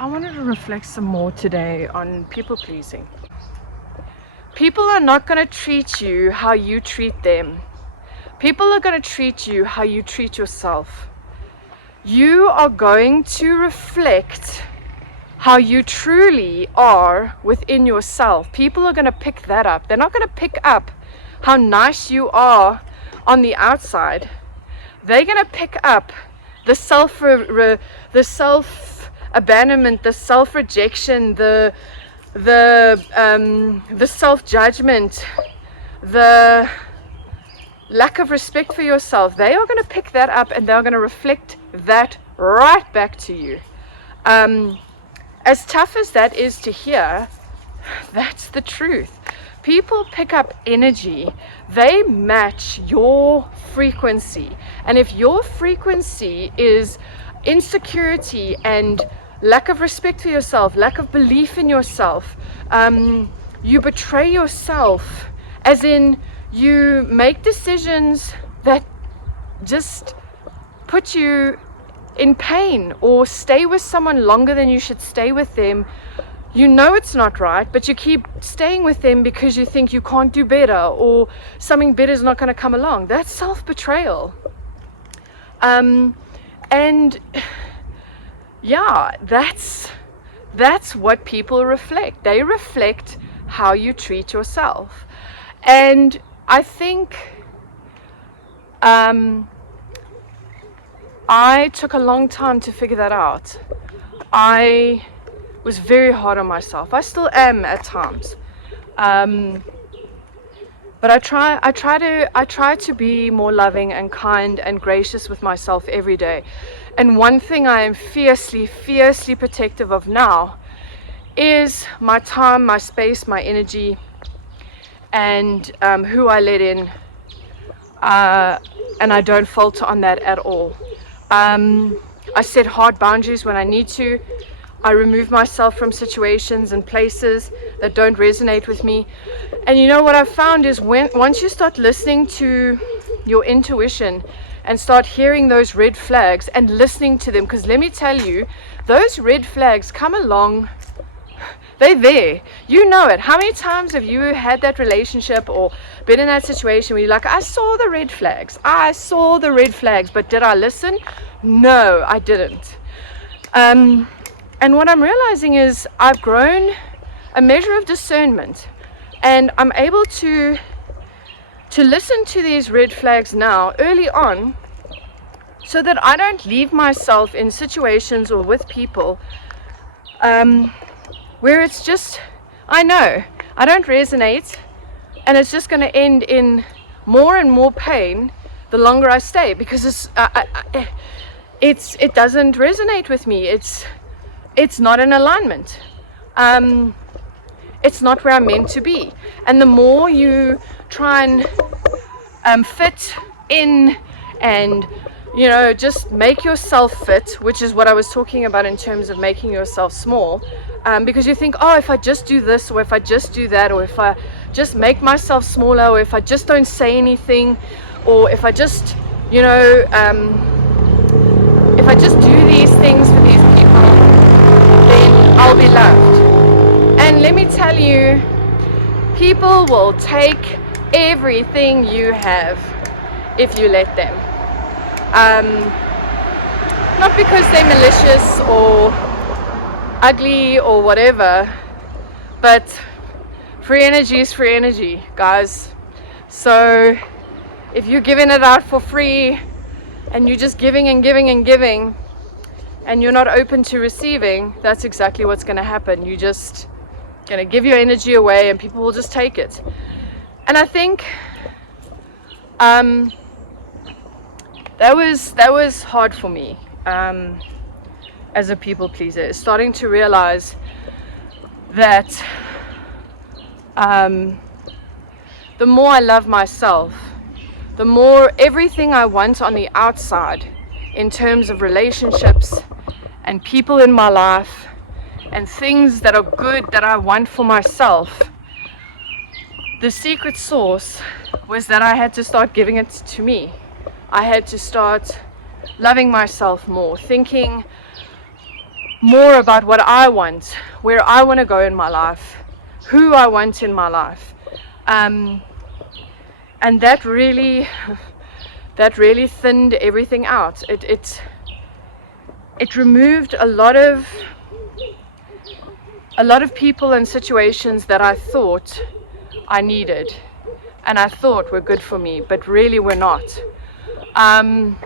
I wanted to reflect some more today on people pleasing. People are not going to treat you how you treat them. People are going to treat you how you treat yourself. You are going to reflect how you truly are within yourself. People are going to pick that up. They're not going to pick up how nice you are on the outside. They're going to pick up the self abandonment, the self rejection, the self judgment, the lack of respect for yourself. They are going to pick that up and they're going to reflect that right back to you. As tough as that is to hear, that's the truth. People pick up energy. They match your frequency. And if your frequency is insecurity and lack of respect for yourself, lack of belief in yourself, you betray yourself, as in you make decisions that just put you in pain, or stay with someone longer than you should stay with them. You know it's not right, but you keep staying with them because you think you can't do better, or something better is not going to come along. That's self-betrayal. And yeah, that's what people reflect. They reflect how you treat yourself. And I think I took a long time to figure that out. I was very hard on myself. I still am at times. But I try to be more loving and kind and gracious with myself every day. And one thing I am fiercely protective of now is my time, my space, my energy, and who I let in. And I don't falter on that at all. I set hard boundaries when I need to. I remove myself from situations and places that don't resonate with me. And you know what I've found is once you start listening to your intuition and start hearing those red flags and listening to them, because let me tell you, those red flags come along. They're there. You know it. How many times have you had that relationship or been in that situation where you're like, I saw the red flags. But did I listen? No, I didn't. And what I'm realizing is I've grown a measure of discernment, and I'm able to listen to these red flags now early on, so that I don't leave myself in situations or with people where it's just, I know I don't resonate, and it's just going to end in more and more pain the longer I stay, because it doesn't resonate with me. It's not in alignment. It's not where I'm meant to be. And the more you try and fit in and just make yourself fit, which is what I was talking about in terms of making yourself small, because you think, oh, if I just do this, or if I just do that, or if I just make myself smaller, or if I just don't say anything, or if I just if I just do these things for these people, then I'll be loved. And let me tell you, people will take everything you have if you let them. Not because they're malicious or ugly or whatever, but free energy is free energy, guys. So if you're giving it out for free and you're just giving and giving and giving, and you're not open to receiving, that's exactly what's going to happen. You're just going to give your energy away and people will just take it. And I think that was hard for me as a people pleaser, starting to realize that the more I love myself, the more everything I want on the outside in terms of relationships and people in my life and things that are good that I want for myself, the secret sauce was that I had to start giving it to me. I had to start loving myself more, thinking more about what I want, where I want to go in my life, who I want in my life. And that really thinned everything out. It removed a lot of people and situations that I thought I needed and I thought were good for me, but really were not. And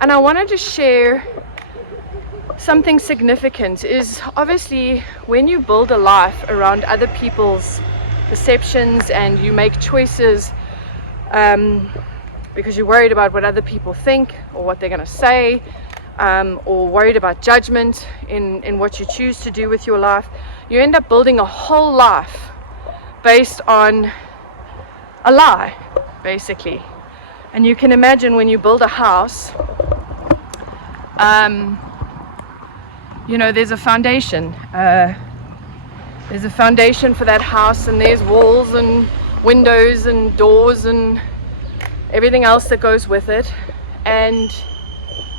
I wanted to share something significant. Is obviously when you build a life around other people's perceptions and you make choices because you're worried about what other people think or what they're going to say, or worried about judgment in what you choose to do with your life, you end up building a whole life based on a lie, basically. And you can imagine when you build a house, there's a foundation. There's a foundation for that house, and there's walls and windows and doors and everything else that goes with it. And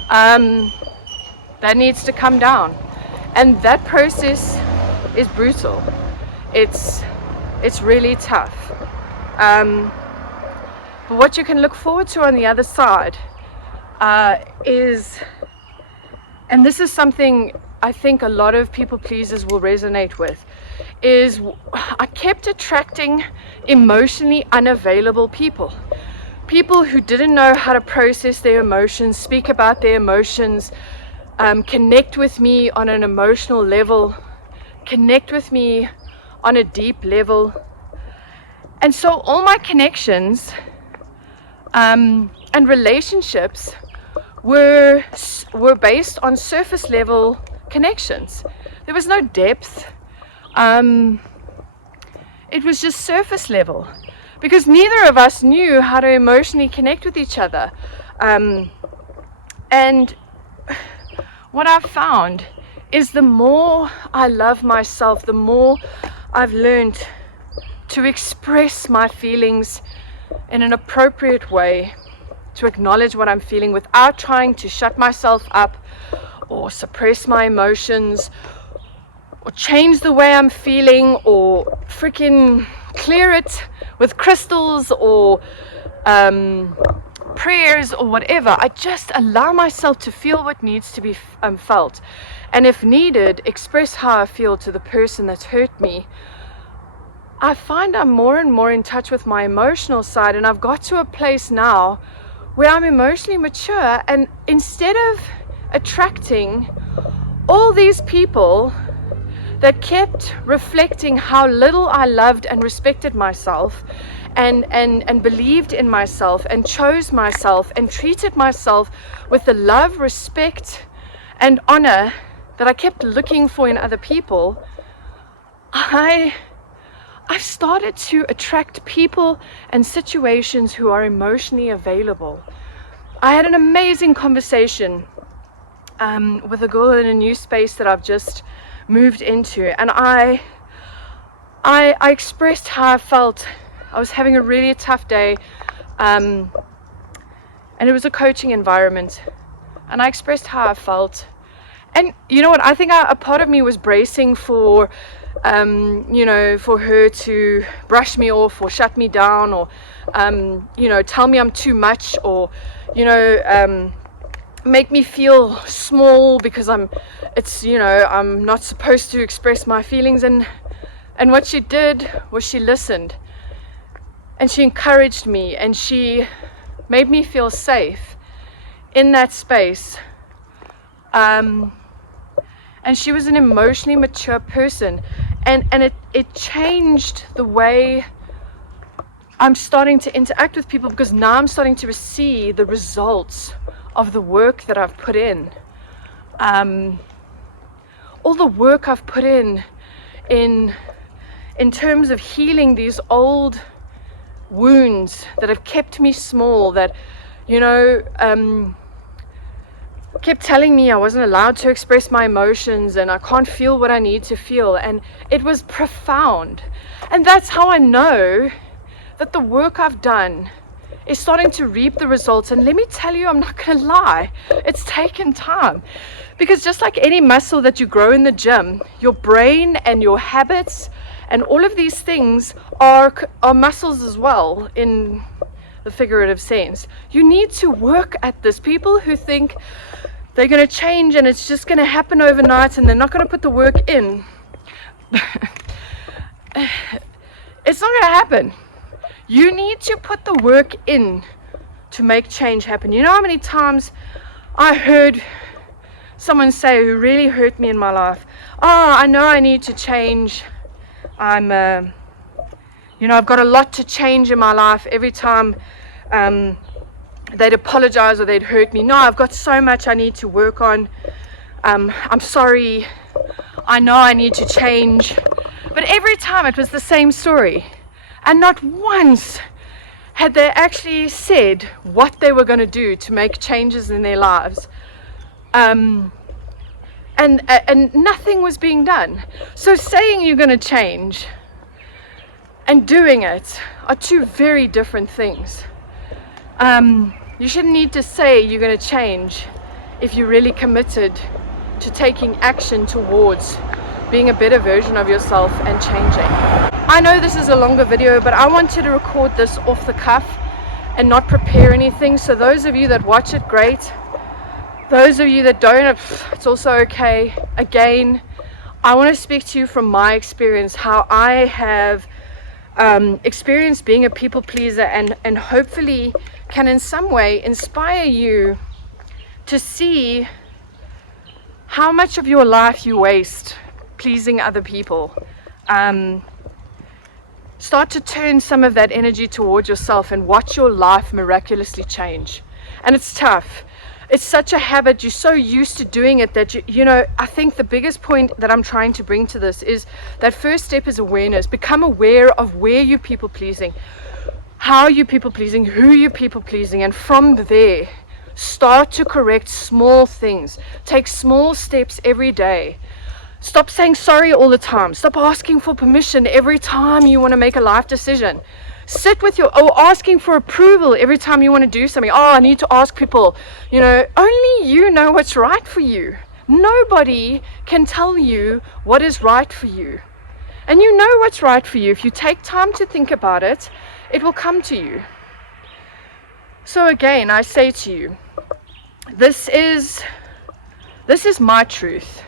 that needs to come down. And that process is brutal. It's really tough. But what you can look forward to on the other side is, and this is something I think a lot of people pleasers will resonate with, is I kept attracting emotionally unavailable people. People who didn't know how to process their emotions, speak about their emotions, connect with me on an emotional level, connect with me on a deep level. And so all my connections and relationships were based on surface level connections. There was no depth. It was just surface level, because neither of us knew how to emotionally connect with each other. And what I've found is the more I love myself, the more I've learned to express my feelings in an appropriate way, to acknowledge what I'm feeling without trying to shut myself up or suppress my emotions or change the way I'm feeling or freaking clear it with crystals or prayers or whatever. I just allow myself to feel what needs to be felt, and if needed, express how I feel to the person that's hurt me. I find I'm more and more in touch with my emotional side, and I've got to a place now where I'm emotionally mature, and instead of attracting all these people that kept reflecting how little I loved and respected myself and believed in myself and chose myself and treated myself with the love, respect and honor that I kept looking for in other people, I've started to attract people and situations who are emotionally available. I had an amazing conversation with a girl in a new space that I've just moved into, and I expressed how I felt. I was having a really tough day, and it was a coaching environment, and I expressed how I felt. And you know what, I think a part of me was bracing for for her to brush me off or shut me down or tell me I'm too much, or make me feel small because I'm not supposed to express my feelings. And what she did was she listened, and she encouraged me, and she made me feel safe in that space. And she was an emotionally mature person, and it changed the way I'm starting to interact with people, because now I'm starting to see the results of the work that I've put in. All the work I've put in terms of healing these old wounds that have kept me small, that kept telling me I wasn't allowed to express my emotions and I can't feel what I need to feel. And it was profound. And that's how I know that the work I've done is starting to reap the results. And let me tell you, I'm not going to lie, it's taken time. Because just like any muscle that you grow in the gym, your brain and your habits and all of these things are muscles as well, in the figurative sense. You need to work at this. People who think they're going to change and it's just going to happen overnight and they're not going to put the work in, it's not going to happen. You need to put the work in to make change happen. You know how many times I heard someone say, who really hurt me in my life, oh, I know I need to change. I've got a lot to change in my life. Every time they'd apologize or they'd hurt me, no, I've got so much I need to work on. I'm sorry, I know I need to change. But every time it was the same story. And not once had they actually said what they were going to do to make changes in their lives. And nothing was being done. So saying you're going to change and doing it are two very different things. You shouldn't need to say you're going to change if you're really committed to taking action towards being a better version of yourself and changing. I know this is a longer video, but I wanted to record this off the cuff and not prepare anything. So those of you that watch it, great. Those of you that don't, it's also okay. Again, I want to speak to you from my experience, how I have experienced being a people pleaser, and hopefully can in some way inspire you to see how much of your life you waste pleasing other people. Start to turn some of that energy towards yourself and watch your life miraculously change. And it's tough. It's such a habit. You're so used to doing it that I think the biggest point that I'm trying to bring to this is that first step is awareness. Become aware of where you're people pleasing, how you're people pleasing, who you're people pleasing, and from there start to correct small things. Take small steps every day. Stop saying sorry all the time. Stop asking for permission every time you want to make a life decision. Sit with asking for approval every time you want to do something. Oh, I need to ask people. Only you know what's right for you. Nobody can tell you what is right for you. And you know what's right for you. If you take time to think about it, it will come to you. So again, I say to you, this is my truth.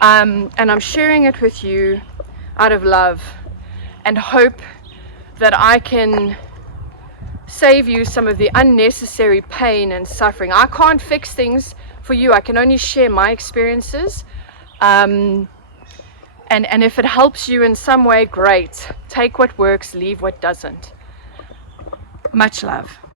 And I'm sharing it with you out of love and hope that I can save you some of the unnecessary pain and suffering. I can't fix things for you. I can only share my experiences. And if it helps you in some way, great. Take what works, leave what doesn't. Much love.